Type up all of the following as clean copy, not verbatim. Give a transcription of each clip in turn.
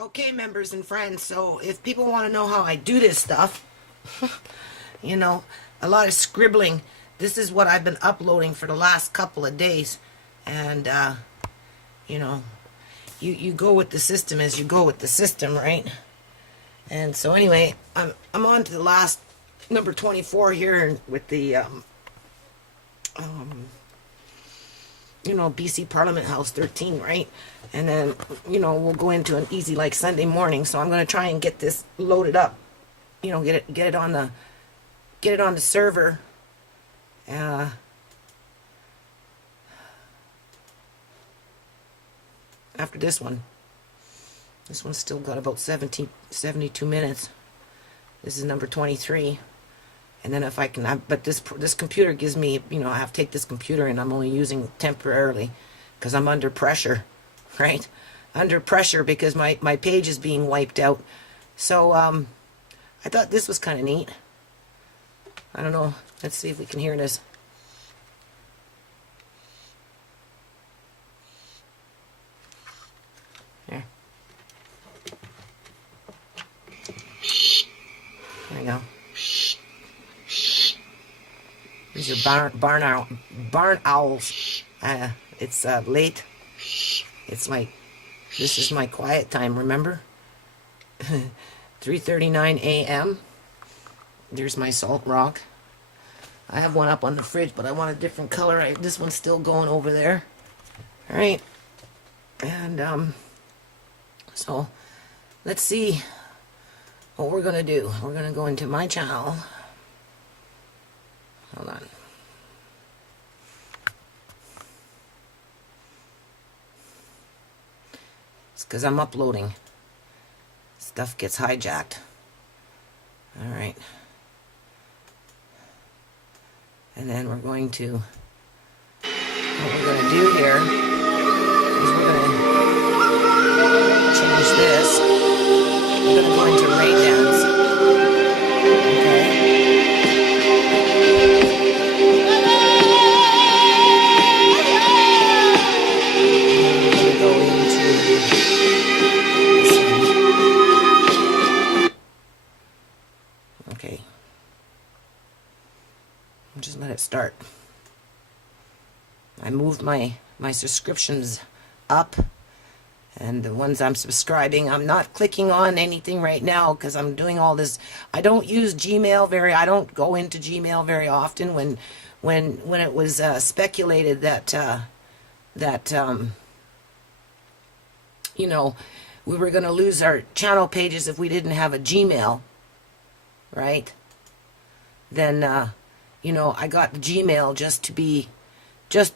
Okay, members and friends, so if people want to know how I do this stuff, you know, a lot of scribbling. This is what I've been uploading for the last couple of days. And, you know, you go with the system as you go with the system, right? And so anyway, I'm on to the last, number 24 here with the, you know, BC Parliament House 13, right? And then, you know, we'll go into an easy like Sunday morning. So I'm going to try and get this loaded up, you know, get it on the server. After this one's still got about 72 minutes. This is number 23. And then if I can, but this computer gives me, you know, I have to take this computer and I'm only using temporarily because I'm under pressure, right? Under pressure because my page is being wiped out. So I thought this was kind of neat. I don't know. Let's see if we can hear this. There. There we go. These are barn owls. It's late. This is my quiet time, remember? 3:39 a.m. There's my salt rock. I have one up on the fridge, but I want a different color. This one's still going over there. All right. And so let's see what we're going to do. We're going to go into my channel. Hold on. It's because I'm uploading. Stuff gets hijacked. All right. And then we're going to, what we're going to do here is we're going to change this. We're going to go into rain dance. Okay. Okay. Just let it start. I moved my subscriptions up, and the ones I'm subscribing, I'm not clicking on anything right now because I'm doing all this. I don't use Gmail I don't go into Gmail very often. When it was speculated that you know, we were going to lose our channel pages if we didn't have a Gmail, right? Then you know, I got the Gmail just to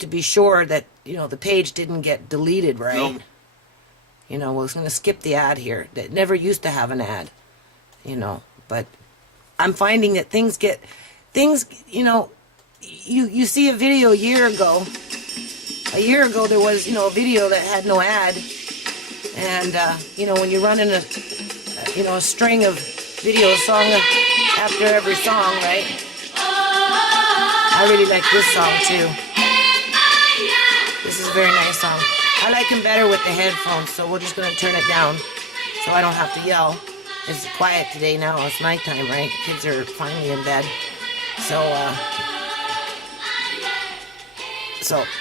be sure that, you know, the page didn't get deleted, right? Nope. You know, I was going to skip the ad here. It never used to have an ad, you know, but I'm finding that things, you know, you see a video a year ago there was, you know, a video that had no ad, and you know, when you run in a you know, a string of video song after every song, right? I really like this song too. This is a very nice song. I like him better with the headphones, so we're just going to turn it down so I don't have to yell. It's quiet today now. It's nighttime, right? The kids are finally in bed. So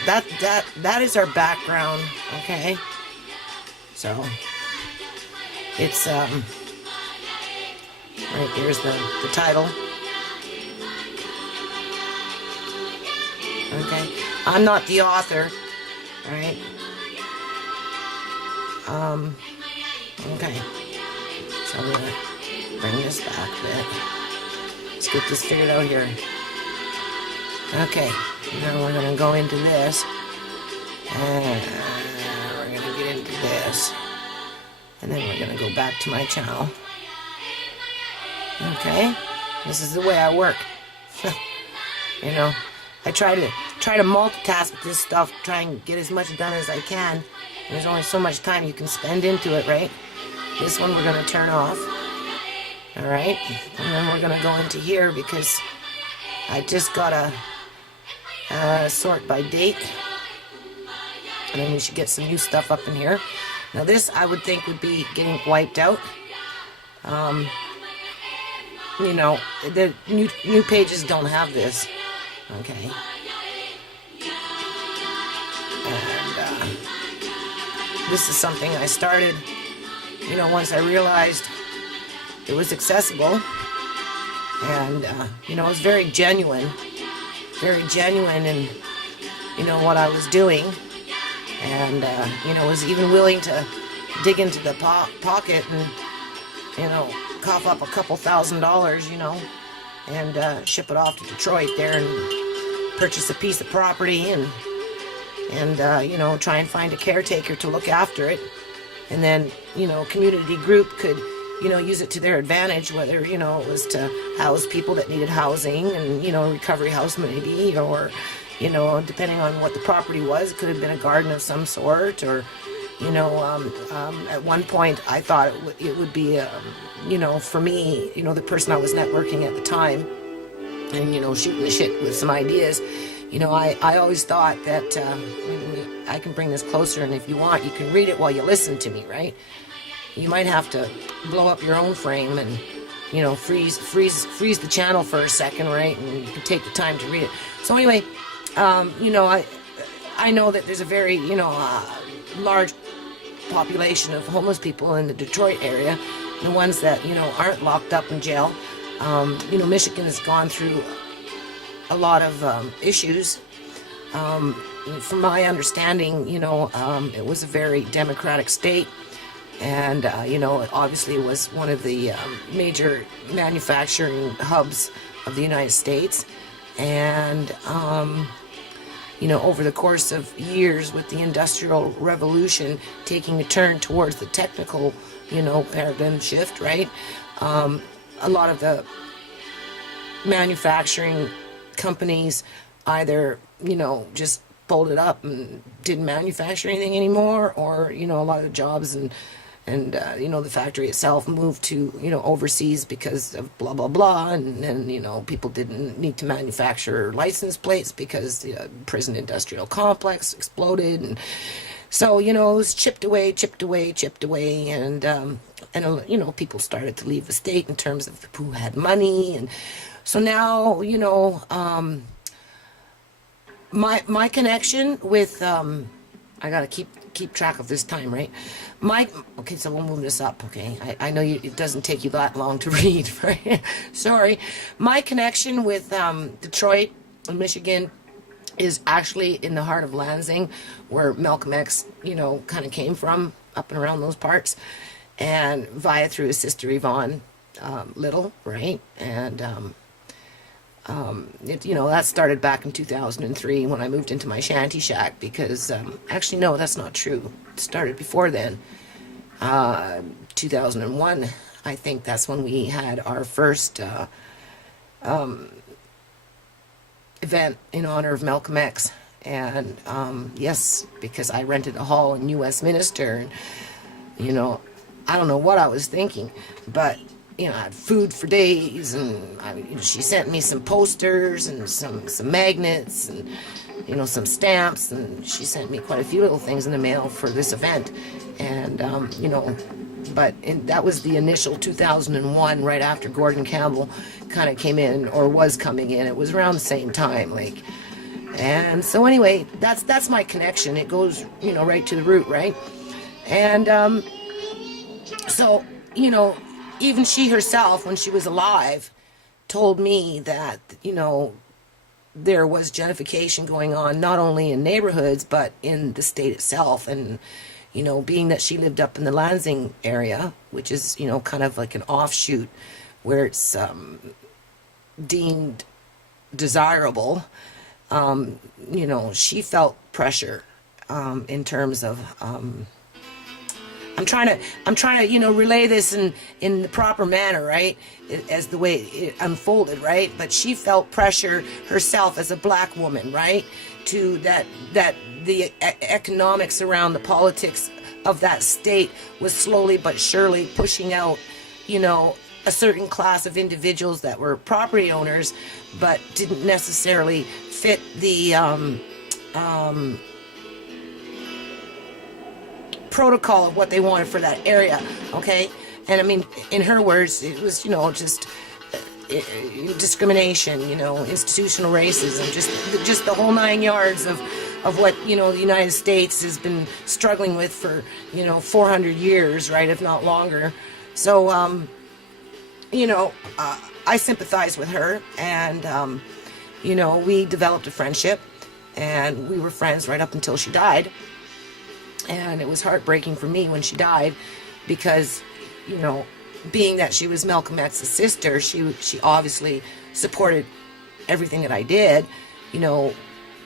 that is our background, okay? So it's right here's the title. Okay, I'm not the author, alright? Okay, so I'm gonna bring this back a bit. Let's get this figured out here. Okay, now we're gonna go into this, and we're gonna get into this, and then we're gonna go back to my channel. Okay, this is the way I work. You know, I try to multitask with this stuff, try and get as much done as I can. And there's only so much time you can spend into it, right? This one we're going to turn off. All right, and then we're going to go into here because I just got to sort by date. And then we should get some new stuff up in here. Now this, I would think, would be getting wiped out. You know, the new pages don't have this. Okay. And this is something I started, you know, once I realized it was accessible. And, you know, it was very genuine in, you know, what I was doing. And, you know, was even willing to dig into the pocket and, you know, cough up a couple $1,000s, you know, and ship it off to Detroit there and purchase a piece of property and you know, try and find a caretaker to look after it. And then, you know, community group could, you know, use it to their advantage, whether, you know, it was to house people that needed housing and, you know, recovery house maybe, or, you know, depending on what the property was, it could have been a garden of some sort, or, you know, at one point I thought it would be, you know, for me, you know, the person I was networking at the time, and, you know, shooting the shit with some ideas, you know, I always thought that, I can bring this closer, and if you want, you can read it while you listen to me, right? You might have to blow up your own frame and, you know, freeze the channel for a second, right? And you can take the time to read it. So anyway, you know, I know that there's a very, you know, large population of homeless people in the Detroit area, the ones that, you know, aren't locked up in jail. You know, Michigan has gone through a lot of issues. From my understanding, you know, it was a very democratic state, and you know, it obviously was one of the major manufacturing hubs of the United States. And you know, over the course of years, with the Industrial Revolution taking a turn towards the technical, you know, paradigm shift, right? A lot of the manufacturing companies either, you know, just folded up and didn't manufacture anything anymore, or, you know, a lot of the jobs and you know, the factory itself moved to, you know, overseas because of blah blah blah, and you know, people didn't need to manufacture license plates because the prison industrial complex exploded, and so, you know, it was chipped away, and you know, people started to leave the state in terms of who had money. And so now, you know, my connection with I gotta keep track of this time, right? Okay, so we'll move this up. Okay, I know it doesn't take you that long to read, right? Sorry. My connection with Detroit, Michigan, is actually in the heart of Lansing, where Malcolm X, you know, kind of came from, up and around those parts, and via through his sister Yvonne Little, right? And you know, that started back in 2003 when I moved into my shanty shack, because actually, no, that's not true. It started before then. 2001, I think that's when we had our first event in honor of Malcolm X. And yes, because I rented a hall in U.S. Minister, and, you know, I don't know what I was thinking, but, you know, I had food for days, and she sent me some posters and some magnets and, you know, some stamps, and she sent me quite a few little things in the mail for this event. And, you know, but that was the initial 2001, right after Gordon Campbell kind of came in, or was coming in. It was around the same time, like, and so anyway, that's my connection. It goes, you know, right to the root, right? And so, you know, even she herself, when she was alive, told me that, you know, there was gentrification going on, not only in neighborhoods, but in the state itself. And, you know, being that she lived up in the Lansing area, which is, you know, kind of like an offshoot where it's deemed desirable, you know, she felt pressure in terms of, I'm trying to, you know, relay this in the proper manner, right? As the way it unfolded, right? But she felt pressure herself as a black woman, right? To that the economics around the politics of that state was slowly but surely pushing out, you know, a certain class of individuals that were property owners, but didn't necessarily fit the protocol of what they wanted for that area, okay? And I mean, in her words, it was, you know, just discrimination, you know, institutional racism, just the whole 9 yards of what, you know, the United States has been struggling with for, you know, 400 years, right, if not longer. So, you know, I sympathize with her, and, you know, we developed a friendship, and we were friends right up until she died. And it was heartbreaking for me when she died, because, you know, being that she was Malcolm X's sister, she obviously supported everything that I did, you know,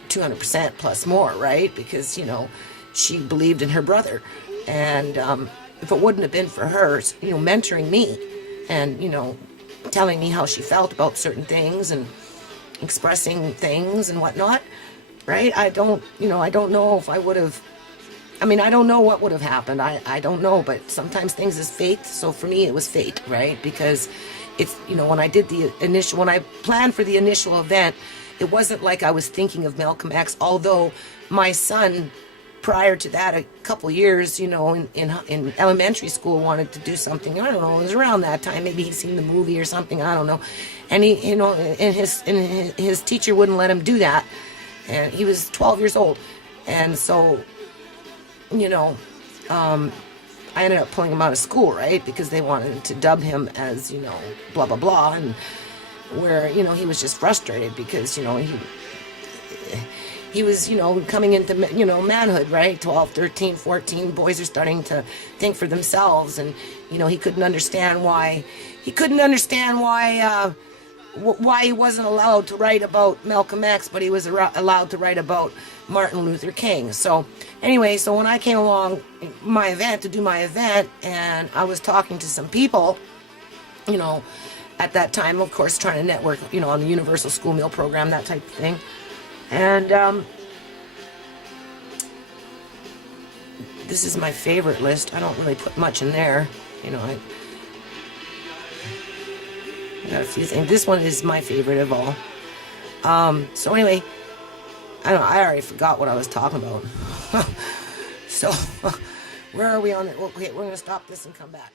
200% plus more, right? Because, you know, she believed in her brother. And if it wouldn't have been for her, you know, mentoring me and, you know, telling me how she felt about certain things and expressing things and whatnot, right? I don't know if I would have, I mean, I don't know what would have happened. I don't know, but sometimes things is fate. So for me, it was fate, right? Because it's, you know, when I planned for the initial event, it wasn't like I was thinking of Malcolm X, although my son, prior to that, a couple years, you know, in elementary school, wanted to do something. I don't know, it was around that time. Maybe he'd seen the movie or something, I don't know. And he, you know, and his teacher wouldn't let him do that. And he was 12 years old. And so, you know, I ended up pulling him out of school, right? Because they wanted to dub him as, you know, blah, blah, blah. And where, you know, he was just frustrated because, you know, he was, you know, coming into, you know, manhood, right? 12, 13, 14, boys are starting to think for themselves. And, you know, he couldn't understand why he wasn't allowed to write about Malcolm X, but he was allowed to write about Martin Luther King. So anyway, so when I came along to do my event, and I was talking to some people, you know, at that time, of course, trying to network, you know, on the Universal School Meal Program, that type of thing. And this is my favorite list. I don't really put much in there, you know. I got a few things. This one is my favorite of all. So anyway, I already forgot what I was talking about. So, where are we on it? Okay, we're going to stop this and come back.